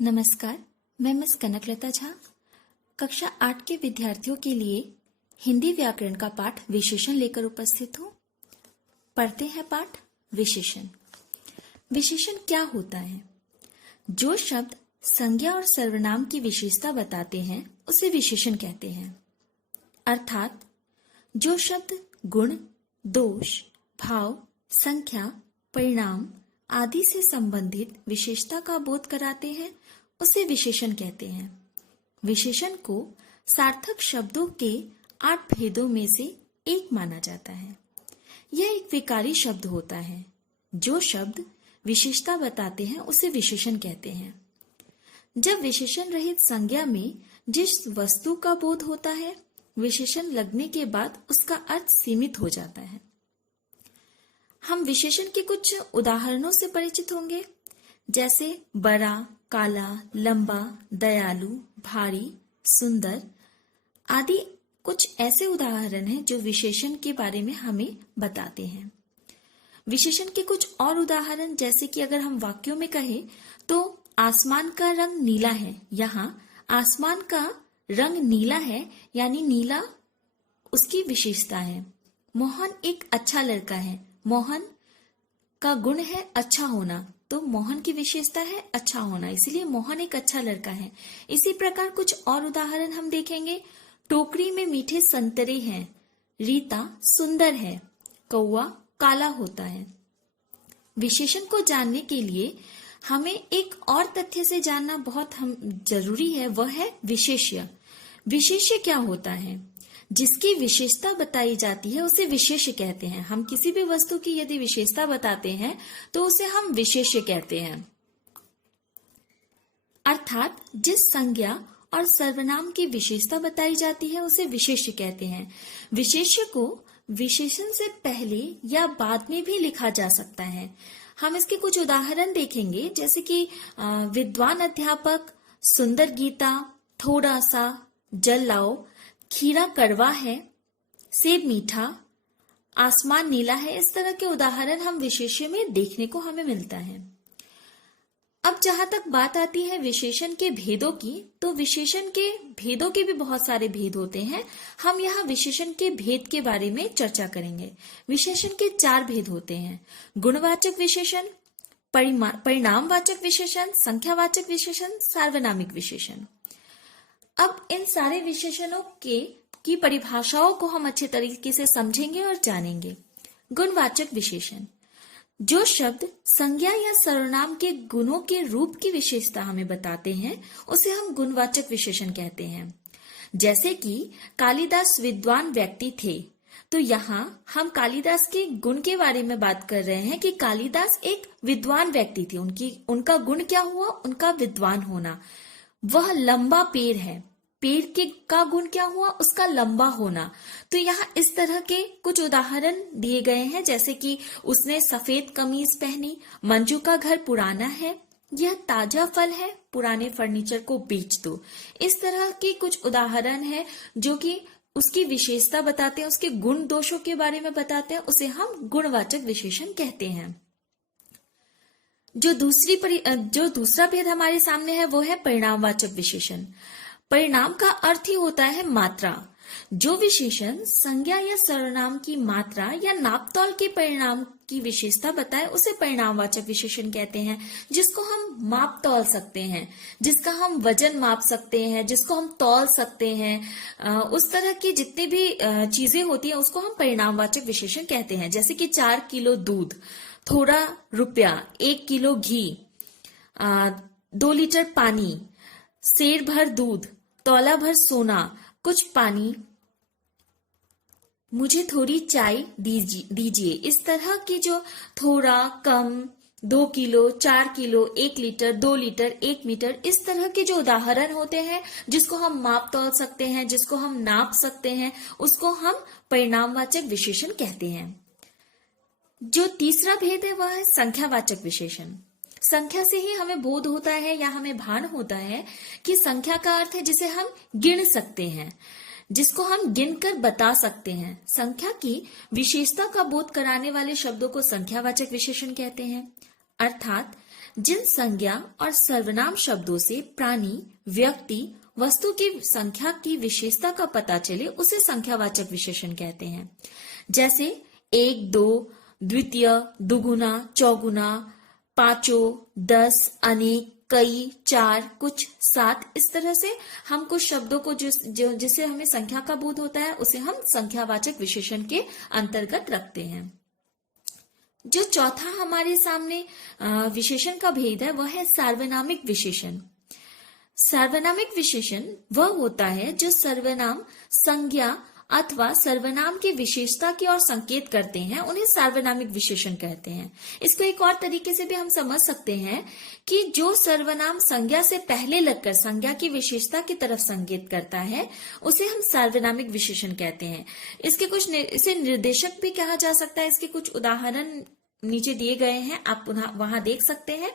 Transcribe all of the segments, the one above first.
नमस्कार, मैं मिस कनकलता झा कक्षा 8 के विद्यार्थियों के लिए हिंदी व्याकरण का पाठ विशेषण लेकर उपस्थित हूँ। पढ़ते हैं पाठ विशेषण। विशेषण क्या होता है? जो शब्द संज्ञा और सर्वनाम की विशेषता बताते हैं उसे विशेषण कहते हैं। अर्थात जो शब्द गुण, दोष, भाव, संख्या, परिणाम आदि से संबंधित विशेषता का बोध कराते हैं उसे विशेषण कहते हैं। विशेषण को सार्थक शब्दों के 8 भेदों में से एक माना जाता है। यह एक विकारी शब्द होता है। जो शब्द विशेषता बताते हैं उसे विशेषण कहते हैं। जब विशेषण रहित संज्ञा में जिस वस्तु का बोध होता है, विशेषण लगने के बाद उसका अर्थ सीमित हो जाता है। हम विशेषण के कुछ उदाहरणों से परिचित होंगे, जैसे बड़ा, काला, लंबा, दयालु, भारी, सुंदर आदि। कुछ ऐसे उदाहरण हैं जो विशेषण के बारे में हमें बताते हैं। विशेषण के कुछ और उदाहरण, जैसे कि अगर हम वाक्यों में कहें तो आसमान का रंग नीला है। यहाँ आसमान का रंग नीला है यानी नीला उसकी विशेषता है। मोहन एक अच्छा लड़का है। मोहन का गुण है अच्छा होना, तो मोहन की विशेषता है अच्छा होना, इसलिए मोहन एक अच्छा लड़का है। इसी प्रकार कुछ और उदाहरण हम देखेंगे। टोकरी में मीठे संतरे हैं। रीता सुंदर है। कौवा काला होता है। विशेषण को जानने के लिए हमें एक और तथ्य से जानना बहुत जरूरी है, वह है विशेष्य। विशेष्य क्या होता है? जिसकी विशेषता बताई जाती है उसे विशेष्य कहते हैं। हम किसी भी वस्तु की यदि विशेषता बताते हैं तो उसे हम विशेष्य कहते हैं। अर्थात जिस संज्ञा और सर्वनाम की विशेषता बताई जाती है उसे विशेष्य कहते हैं। विशेष्य को विशेषण से पहले या बाद में भी लिखा जा सकता है। हम इसके कुछ उदाहरण देखेंगे, जैसे कि विद्वान अध्यापक, सुंदर गीता, थोड़ा सा, जल लाओ, खीरा कड़वा है, सेब मीठा, आसमान नीला है। इस तरह के उदाहरण हम विशेष्य में देखने को हमें मिलता है। अब जहां तक बात आती है विशेषण के भेदों की, तो विशेषण के भेदों के भी बहुत सारे भेद होते हैं। हम यहाँ विशेषण के भेद के बारे में चर्चा करेंगे। विशेषण के 4 भेद होते हैं: गुणवाचक विशेषण, परिणामवाचक विशेषण, संख्यावाचक विशेषण, सार्वनामिक विशेषण। अब इन सारे विशेषणों की परिभाषाओं को हम अच्छे तरीके से समझेंगे और जानेंगे। गुणवाचक विशेषण, जो शब्द संज्ञा या सर्वनाम के गुणों के रूप की विशेषता हमें बताते हैं उसे हम गुणवाचक विशेषण कहते हैं। जैसे कि कालिदास विद्वान व्यक्ति थे, तो यहाँ हम कालिदास के गुण के बारे में बात कर रहे हैं कि कालिदास एक विद्वान व्यक्ति थे। उनका गुण क्या हुआ? उनका विद्वान होना। वह लंबा पेड़ है। पेड़ के का गुण क्या हुआ? उसका लंबा होना। तो यहाँ इस तरह के कुछ उदाहरण दिए गए हैं, जैसे कि उसने सफेद कमीज पहनी, मंजू का घर पुराना है, यह ताजा फल है, पुराने फर्नीचर को बेच दो। इस तरह के कुछ उदाहरण हैं जो कि उसकी विशेषता बताते हैं, उसके गुण दोषों के बारे में बताते हैं, उसे हम गुणवाचक विशेषण कहते हैं। जो दूसरा भेद हमारे सामने है वो है परिणामवाचक विशेषण। परिणाम का अर्थ ही होता है मात्रा। जो विशेषण संज्ञा या सर्वनाम की मात्रा या नापतोल के परिणाम की विशेषता बताए उसे परिणामवाचक विशेषण कहते हैं। जिसको हम माप तौल सकते हैं, जिसका हम वजन माप सकते हैं, जिसको हम तौल सकते हैं, उस तरह की जितनी भी चीजें होती हैं उसको हम परिणामवाचक विशेषण कहते हैं। जैसे कि 4 किलो दूध, थोड़ा रुपया, 1 किलो घी, 2 लीटर पानी, सेर भर दूध, तौला भर सोना, कुछ पानी, मुझे थोड़ी चाय दीजिए। इस तरह की जो थोड़ा, कम, 2 kilo, 4 kilo, 1 litre, 2 litre, 1 metre, इस तरह के जो उदाहरण होते हैं जिसको हम माप तौल सकते हैं, जिसको हम नाप सकते हैं, उसको हम परिणामवाचक विशेषण कहते हैं। जो तीसरा भेद है वह है संख्यावाचक विशेषण। संख्या से ही हमें बोध होता है या हमें भान होता है कि संख्या का अर्थ है जिसे हम गिन सकते हैं, जिसको हम गिनकर बता सकते हैं। संख्या की विशेषता का बोध कराने वाले शब्दों को संख्यावाचक विशेषण कहते हैं। अर्थात जिन संज्ञा और सर्वनाम शब्दों से प्राणी, व्यक्ति, वस्तु की संख्या की विशेषता का पता चले उसे संख्यावाचक विशेषण कहते हैं। जैसे एक, दो, द्वितीय, दुगुना, चौगुना, पांचों, 10, अनेक, कई, चार, कुछ, 7। इस तरह से हम कुछ शब्दों को जिसे हमें संख्या का बोध होता है उसे हम संख्यावाचक विशेषण के अंतर्गत रखते हैं। जो चौथा हमारे सामने विशेषण का भेद है वह है सार्वनामिक विशेषण। सार्वनामिक विशेषण वह होता है जो सर्वनाम, संज्ञा अथवा सर्वनाम की विशेषता की ओर संकेत करते हैं, उन्हें सार्वनामिक विशेषण कहते हैं। इसको एक और तरीके से भी हम समझ सकते हैं कि जो सर्वनाम संज्ञा से पहले लगकर संज्ञा की विशेषता की तरफ संकेत करता है उसे हम सार्वनामिक विशेषण कहते हैं। इसके कुछ इसे निर्देशक भी कहा जा सकता है। इसके कुछ उदाहरण नीचे दिए गए हैं, आप पुनः वहां देख सकते हैं।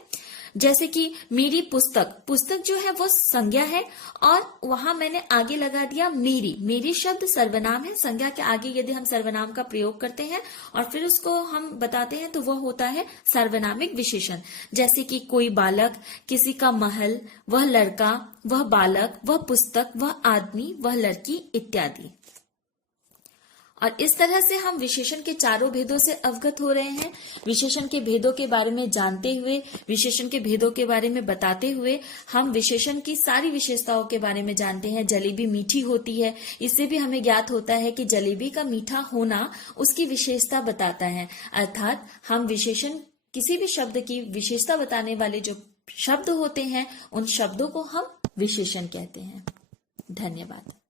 जैसे कि मेरी पुस्तक, पुस्तक जो है वो संज्ञा है और वहां मैंने आगे लगा दिया मेरी। मेरी शब्द सर्वनाम है, संज्ञा के आगे यदि हम सर्वनाम का प्रयोग करते हैं और फिर उसको हम बताते हैं तो वह होता है सार्वनामिक विशेषण। जैसे कि कोई बालक, किसी का महल, वह लड़का, वह बालक, वह पुस्तक, वह आदमी, वह लड़की इत्यादि। और इस तरह से हम विशेषण के चारों भेदों से अवगत हो रहे हैं। विशेषण के भेदों के बारे में जानते हुए, विशेषण के भेदों के बारे में बताते हुए हम विशेषण की सारी विशेषताओं के बारे में जानते हैं। जलेबी मीठी होती है, इससे भी हमें ज्ञात होता है कि जलेबी का मीठा होना उसकी विशेषता बताता है। अर्थात हम विशेषण, किसी भी शब्द की विशेषता बताने वाले जो शब्द होते हैं उन शब्दों को हम विशेषण कहते हैं। धन्यवाद।